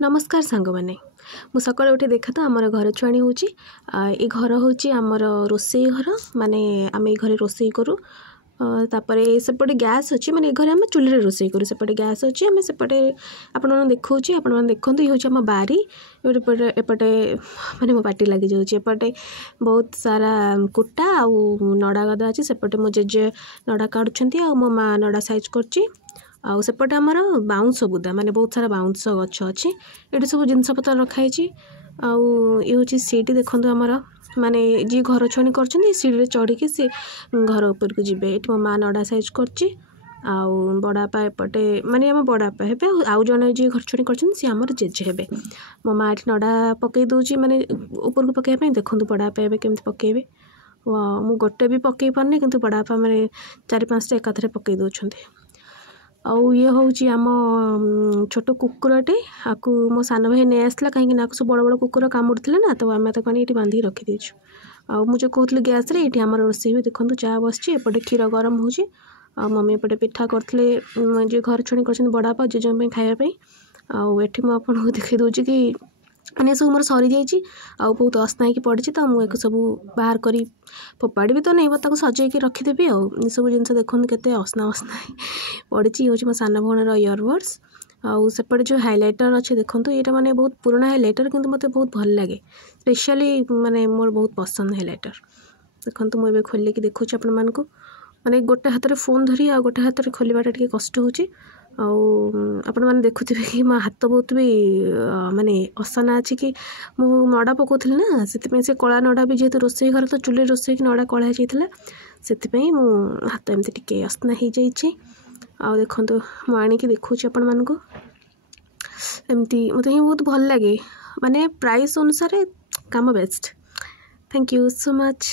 नमस्कार सांग मैंने मु सकाल उठे देखा तो आम घर छुआणी हूँ ये घर हूँ आमर रोसई घर माने आम ये घर रोसई करूँ तापर सेपटे गैस अच्छी माने घर आम चूल्हे रोसई करूँ सेपटे गैस अच्छी आम सेपटे आपण देखा आपण मैंने देखते ये हूँ आम बारी एपटे माने मो पार्टी लगी जापटे बहुत सारा कुटा आउ नड़ा गदा अच्छी सेपटे मो जेजे नड़ा काढ़ुंट मो माँ नड़ा साइज कर आउ सेपटे आमर बाउंस बुदा माने बहुत सारा बाउंस गछ अच्छी ये सब जिनपतर रखाई आउ ये हूँ सीटी देखो आमर माने जी घर छुआणी कर सीढ़ी चढ़ी की सी घर उपर को जीवे ये मो माँ नड़ा साइज कर आउ बड़ापा एपटे माने आम बड़ापा हे आउ जड़े जी घर छुआणी कर सी आमर जेजे हे मो माँ ये नड़ा पकई दूची माने ऊपर को पकड़ाई देखूँ बड़ापा एवं केमती पकड़े मु गोटे भी पकई पारनी किंतु बड़ापा माने 4-5टा एकाथरे पकई दौरान आउ ये हूँ आम छोट कुकुरटे आपको मो सान भाई नहीं आसला कहीं सब बड़ बड़ कुकुर कामुड़ी ना तो आम तक ये बांधिक रखीदेचु आउ मुझे कहती गैस ये आम रोसई भी देखो चा बसचे एपटे क्षीर गरम हो मम्मी एपटे पिठा करते जो घर छुणी कर बड़ापा जेजे खायापी आउ एटी मुझे देखी दूची कि मैंने सब मोर सरी जाइए आउ बहुत अस्ना होगी पड़ी तो मुझे सब बाहर करी फोपाड़ी भी तो नहीं ताको सजेक रखीदेवी आउ सब जिन देखो के अस्ना अस्ना पड़ी हूँ मो सान भौणर इयरबड्स आउ सेपटे जो हाइलाइटर अच्छे देखो ये माने बहुत पुराना हाइलाइटर किंतु मते बहुत भल लगे स्पेशली माने मोर बहुत पसंद हाइलाइटर देखो मुझे खोलिक देखुँ आपण मानक माने गोटे हाथ में फोन धरी आ गोटे हाथ में खोलवाटा टे कष्ट होची आपण मैंने देखुवे कि मो हाथ बहुत भी माने असना अच्छी कि मु नड़ा पकाउली ना से कला नड़ा भी जेहेतु रोसई घर तो चूल्हे रोसई कि नड़ा कला जाइए से मो हाथ एमती टे असना हो जाइए आ देखो मु आणिकी देखुची आपण मानक एमती मत ही बहुत भल लगे माने प्राइस अनुसार काम best thank you so much.